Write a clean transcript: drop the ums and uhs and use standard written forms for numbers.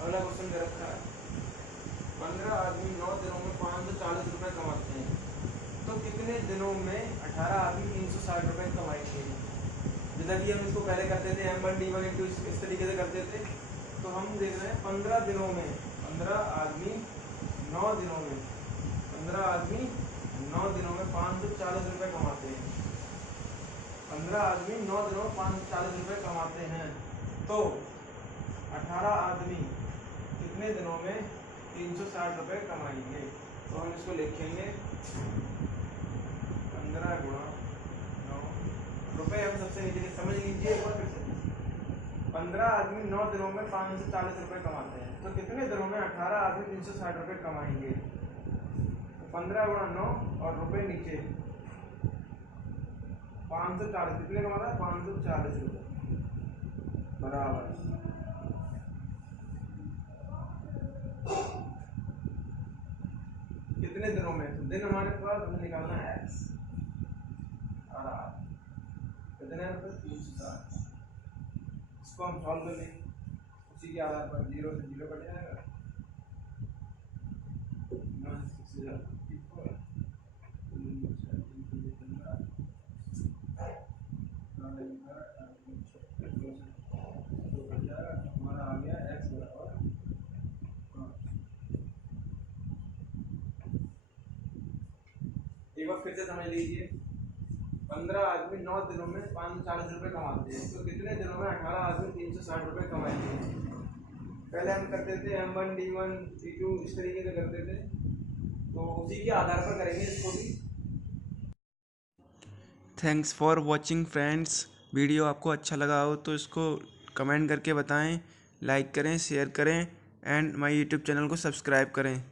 अगला क्वेश्चन दे रखा है 15 आदमी 9 दिनों में 540 रुपए कमाते हैं, तो कितने दिनों में 18 आदमी 360 रुपए कमाएंगे। जैसा कि हम इसको पहले करते थे M1 D1 इंटू इस तरीके से करते थे, तो हम देख रहे हैं 15 दिनों में 15 आदमी 9 दिनों में 15 आदमी 9 दिनों में 540 रुपए कमाते हैं। 15 आदमी 9 दिनों में 540 रुपए कमाते हैं, तो 18 आदमी कितने दिनों में 360 रुपए कमाएंगे। तो हम इसको लिखेंगे 15 गुणा 9 रुपए। हम सबसे नीचे समझ लीजिए एक बार फिर से, 15 आदमी 9 दिनों में 540 रुपए कमाते हैं, तो कितने दिनों में 18 आदमी 360 रुपए कमाएंगे। तो 15 गुणा 9 और रुपए नीचे 540, कितने कमाता है 540 रुपए बराबर कितने दिनों में। तो दिन हमारे पास हमें निकालना है x और r, कितने रुपए 360। इसको हम सॉल्व कर लेंगे, उसी के आधार पर 0 से 0 कट जाएगा, हमारा आ गया x बराबर। एक बार फिर से समझ लीजिए, 15 आदमी 9 दिनों में 540 रुपए कमाते हैं, तो कितने दिनों में 18 आदमी 360 रुपए कमाएंगे। पहले हम करते थे M1 D1 D2 इस तरीके से करते थे, तो उसी के आधार पर करेंगे इसको भी। Thanks for watching friends. Video आपको अच्छा लगा हो तो इसको कमेंट करके बताएं, लाइक करें, शेयर करें एंड माय यूट्यूब चैनल को सब्सक्राइब करें।